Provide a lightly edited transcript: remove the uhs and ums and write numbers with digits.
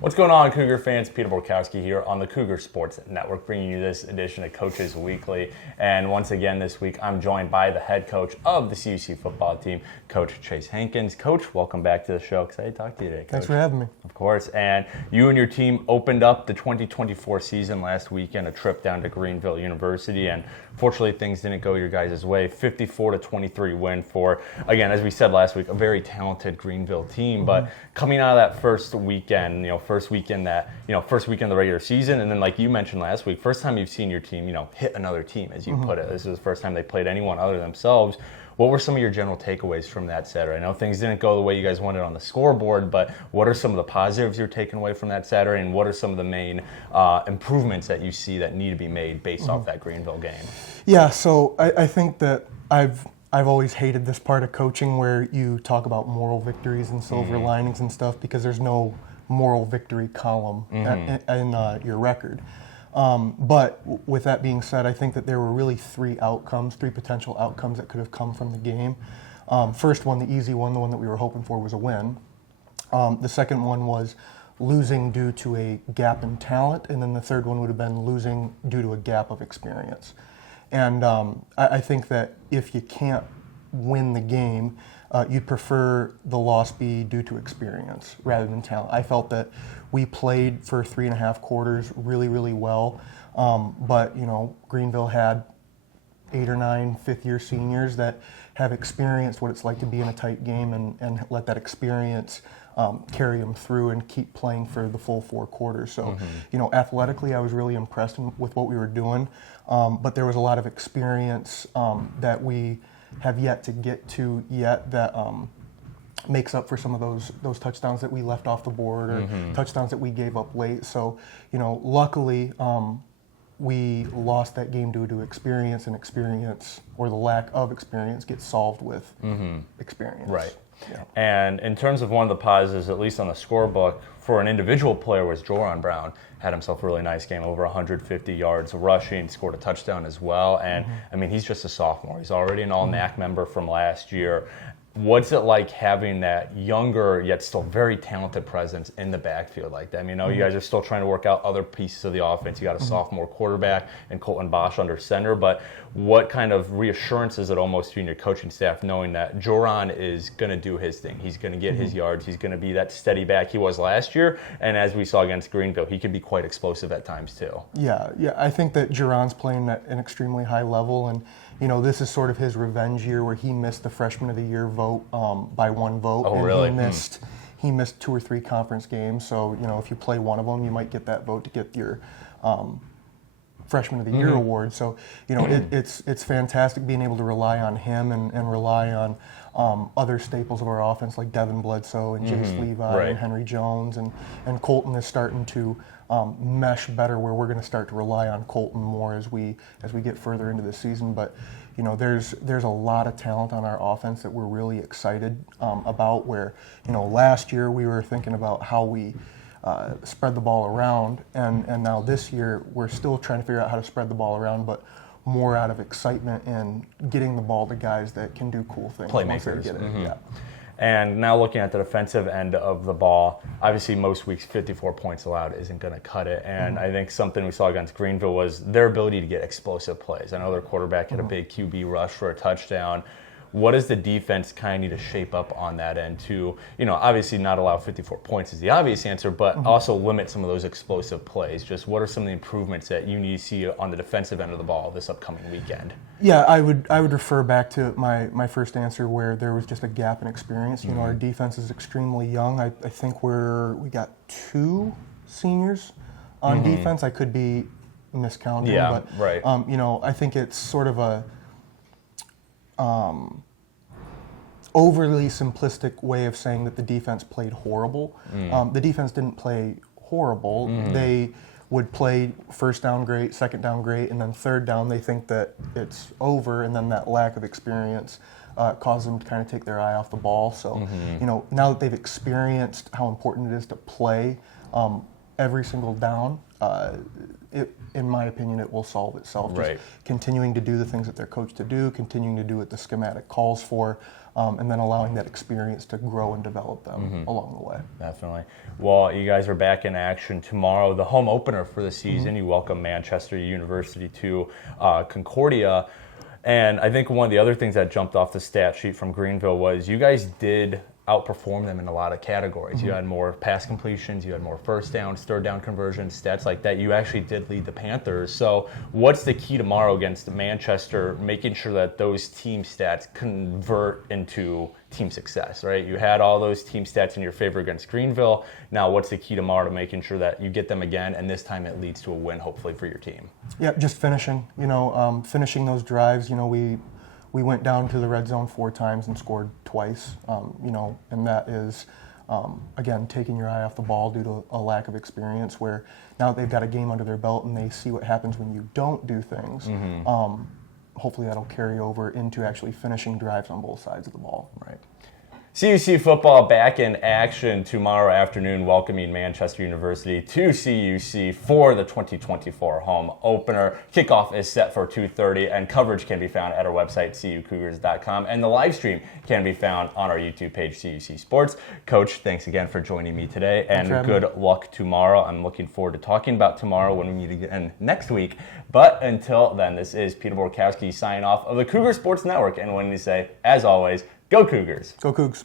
What's going on, Cougar fans? Peter Borkowski here on the Cougar Sports Network, bringing you this edition of Coaches Weekly. And once again this week, I'm joined by the head coach of the CUC football team, Coach Chase Hankins. Coach, welcome back to the show. Excited to talk to you today, Coach. Thanks for having me. Of course. And you and your team opened up the 2024 season last weekend, a trip down to Greenville University. And fortunately, things didn't go your guys' way. 54-23 win for, again, as we said last week, a very talented Greenville team. But coming out of that first weekend, first weekend of the regular season, and then like you mentioned last week, first time you've seen your team, hit another team, as you put it. This is the first time they played anyone other than themselves. What were some of your general takeaways from that Saturday? I know things didn't go the way you guys wanted on the scoreboard, but what are some of the positives you're taking away from that Saturday, and what are some of the main improvements that you see that need to be made based off that Greenville game? Yeah, so I think that I've always hated this part of coaching where you talk about moral victories and silver linings and stuff, because there's no moral victory column in your record. But with that being said, I think that there were really three potential outcomes that could have come from the game. First one, the easy one, the one that we were hoping for, was a win. The second one was losing due to a gap in talent, and then the third one would have been losing due to a gap of experience. And I think that if you can't win the game, you'd prefer the loss be due to experience rather than talent. I felt that we played for 3.5 quarters really, really well, but Greenville had 8 or 9 fifth-year seniors that have experienced what it's like to be in a tight game and let that experience carry them through and keep playing for the full 4 quarters. So, athletically, I was really impressed with what we were doing, but there was a lot of experience that we have yet to get to that makes up for some of those touchdowns that we left off the board or touchdowns that we gave up late. So, luckily, we lost that game due to experience, and experience, or the lack of experience, gets solved with experience. Right. Yeah. And in terms of one of the positives, at least on the scorebook, for an individual player, was Joran Brown. Had himself a really nice game, over 150 yards rushing, scored a touchdown as well. And I mean, he's just a sophomore. He's already an all-NAC member from last year. What's it like having that younger yet still very talented presence in the backfield like that? I mean, you guys are still trying to work out other pieces of the offense. You got a sophomore quarterback and Colton Bosch under center, but what kind of reassurance is it almost to you and your coaching staff knowing that Joran is going to do his thing? He's going to get his yards. He's going to be that steady back he was last year, and as we saw against Greenville, he can be quite explosive at times too. Yeah. I think that Joran's playing at an extremely high level, and this is sort of his revenge year where he missed the Freshman of the Year vote by 1 vote. Oh, and really? He missed 2 or 3 conference games. So, if you play one of them, you might get that vote to get your Freshman of the Year award. So, it's fantastic being able to rely on him and rely on other staples of our offense like Devin Bledsoe and Jace Levi and Henry Jones. And Colton is starting to mesh better, where we're going to start to rely on Colton more as we get further into the season. But there's a lot of talent on our offense that we're really excited about. Where last year we were thinking about how we spread the ball around, and now this year we're still trying to figure out how to spread the ball around, but more out of excitement and getting the ball to guys that can do cool things. Playmakers. Get it. Yeah. And now looking at the defensive end of the ball, obviously most weeks 54 points allowed isn't going to cut it. And I think something we saw against Greenville was their ability to get explosive plays. I know their quarterback had a big QB rush for a touchdown. What does the defense kind of need to shape up on that end to, obviously not allow 54 points is the obvious answer, but also limit some of those explosive plays? Just what are some of the improvements that you need to see on the defensive end of the ball this upcoming weekend? Yeah, I would refer back to my first answer where there was just a gap in experience. Our defense is extremely young. I think we got 2 seniors on defense. I could be miscounting, but right. I think it's sort of a overly simplistic way of saying that the defense played horrible. The defense didn't play horrible. They would play first down great, second down great, and then third down they think that it's over, and then that lack of experience caused them to kind of take their eye off the ball. So, now that they've experienced how important it is to play every single down, in my opinion, it will solve itself. Right. Just continuing to do the things that they're coached to do, continuing to do what the schematic calls for, and then allowing that experience to grow and develop them along the way. Definitely. Well, you guys are back in action tomorrow. The home opener for the season, you welcome Manchester University to Concordia. And I think one of the other things that jumped off the stat sheet from Greenville was you guys did outperform them in a lot of categories. You had more pass completions, you had more first downs, third down conversions, stats like that. You actually did lead the Panthers. So what's the key tomorrow against Manchester, making sure that those team stats convert into team success, right? You had all those team stats in your favor against Greenville. Now what's the key tomorrow to making sure that you get them again, and this time it leads to a win, hopefully, for your team? Yeah, just finishing. Finishing those drives. We went down to the red zone 4 times and scored twice, and that is, again, taking your eye off the ball due to a lack of experience, where now they've got a game under their belt and they see what happens when you don't do things. Hopefully that'll carry over into actually finishing drives on both sides of the ball. Right. CUC football back in action tomorrow afternoon, welcoming Manchester University to CUC for the 2024 home opener. Kickoff is set for 2:30, and coverage can be found at our website, cucougars.com, and the live stream can be found on our YouTube page, CUC Sports. Coach, thanks again for joining me today, and good luck tomorrow. I'm looking forward to talking about tomorrow when we meet again next week. But until then, this is Peter Borkowski signing off of the Cougar Sports Network, and when we say, as always, go Cougars. Go Cougs.